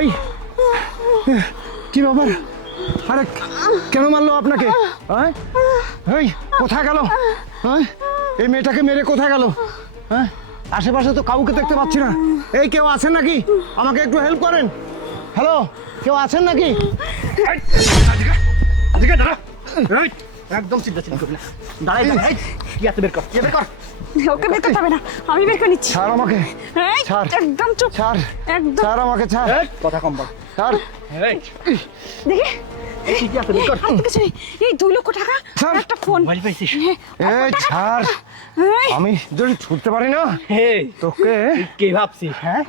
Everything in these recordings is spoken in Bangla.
এই কি ব্যাপার? আরে কেন মারলো আপনাকে? এই কোথায় গেল? এই মেয়েটাকে মেরে কোথায় গেল? আশেপাশে তো কাউকে দেখতে পাচ্ছি না। এই কেউ আছেন নাকি? আমাকে একটু হেল্প করেন। হ্যালো, কেউ আছেন নাকি? একদম চিন্তা করবি না। দাঁড়াই দাঁড়াই, কি আছে বের কর, কি বের কর। ওকে বের করতে হবে না, আমি বের করে নিচ্ছি। ছাড় আমাকে, ছাড়, একদম চুপ, ছাড়, একদম ছাড় আমাকে, ছাড়। কথা কম বল, ছাড়। দেখি কি আছে বের কর। কিছু নেই, এই 2 লক্ষ টাকা আর একটা ফোন। মোবাইল পাইছিস? এই ছাড়, আমি যদি ছুটতে পারি না তোকে কে ভাবছিস? হ্যাঁ,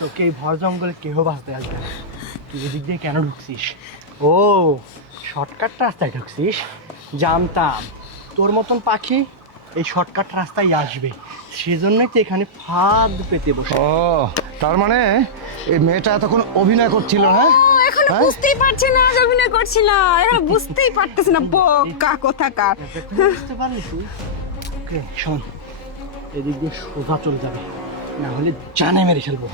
তোকে এই ভর জঙ্গলে কেহ বাঁচতে আসবে না। তুই এদিক দিয়ে কেন ঢুকছিস? ও শর্টকাট রাস্তায় ঢুকছিস? জানতাম তোর মতন পাখি এই শর্টকাট রাস্তায় আসবে, সেজন্যই তো এখানে ফাঁদ পেতে বসে। ও তার মানে এই মেয়েটা এতক্ষণ অভিনয় করছিল? হ্যাঁ, এখন বুঝতেই পারছে না যে অভিনয় করছিল, এখন বুঝতেই পারতেছ না, বোকা কোথাকার। বুঝতে পারলি তুই? ওকে শোন, এদিক দিয়ে সোজা চলে যাবে, না হলে জানে মেরে ফেলবো,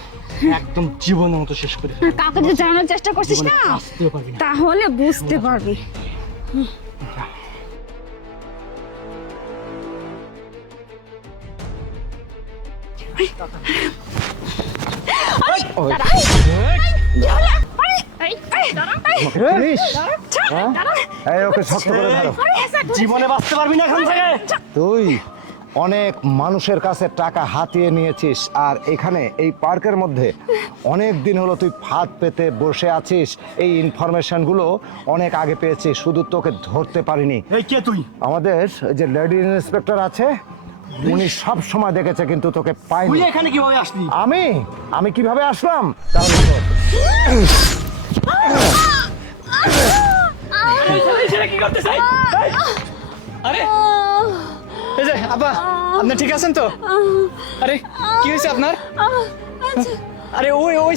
একদম জীবনের মতো শেষ করে ফেলবো। কাকে যদি জানার চেষ্টা করছিস না, আসতেও পারবি না। তাহলে বুঝতে পারবি। ওকে শক্ত করে ধরো। জীবনে বাঁচতে পারবি না এখান থেকে। তুই অনেক মানুষের কাছে টাকা হাতিয়ে নিয়েছিস, আর এখানে এই পার্কের মধ্যে অনেক দিন হলো তুই ফাঁদ পেতে বসে আছিস। এই ইনফরমেশনগুলো অনেক আগে পেয়েছি, শুধু তোকে ধরতে পারিনি। এই কে তুই? আমাদের যে লেডি ইন্সপেক্টর আছে, উনি সব সময় দেখেছে, কিন্তু তোকে পাইনি। তুই এখানে কিভাবে আসলি? আমি কিভাবে আসলাম তাহলে শোন। কি করতে চাই? আরে এই যে আপা, আপনি ঠিক আছেন তো? আরে কি হয়েছে আপনার? আরে ওই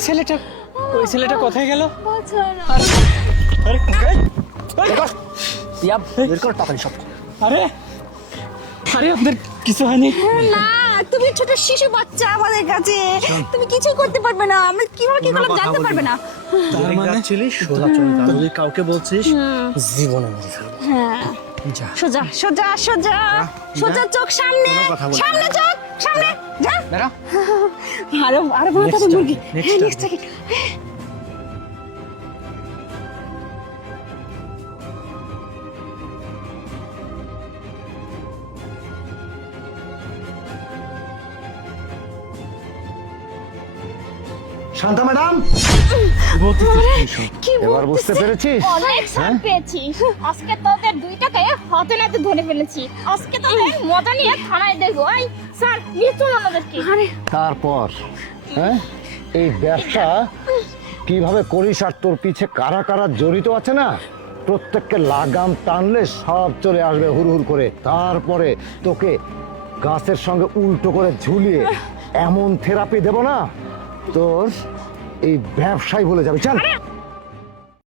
ছেলেটা কোথায় গেল? আরে বের কর তাড়াতাড়ি সব। আরে আপনার কিছু হয়নি? না, তুমি ছোট শিশু বাচ্চা আমাদের কাছে, তুমি কিছু করতে পারবে না, আমরা কিভাবে কি করলাম জানতে পারবে না। তার মানে সোজা চলে যা, যদি কাউকে বলছিস জীবনে মেরে ফেলবো। হ্যাঁ, যা সোজা সোজা সোজা সোজা, চোখ সামনে, সামনে চোখ সামনে, যা। বেরা আরো বড় তাতে মুরগি। next next second. Shanta madam, কি এবার বুঝতে পেরেছিস? অনেক ছাড় পেয়েছি। আজকে তোদের 2 টাকায় হাতে নাতে ধরে ফেলেছি। আজকে তোদের মজা নিয়ে থানায় দেখবো। এই স্যার, নিয়ে চলো আমাদেরকে। তারপর এই ব্যবসা কিভাবে করিস, আর তোর পিছে কারা কারা জড়িত আছে না, প্রত্যেককে লাগাম টানলে সব চলে আসবে হুড়হুড় করে। তারপরে তোকে গাছের সঙ্গে উল্টো করে ঝুলিয়ে এমন থেরাপি দেব না, তোর এই ব্যবসায় ভুলে যাবে। চল।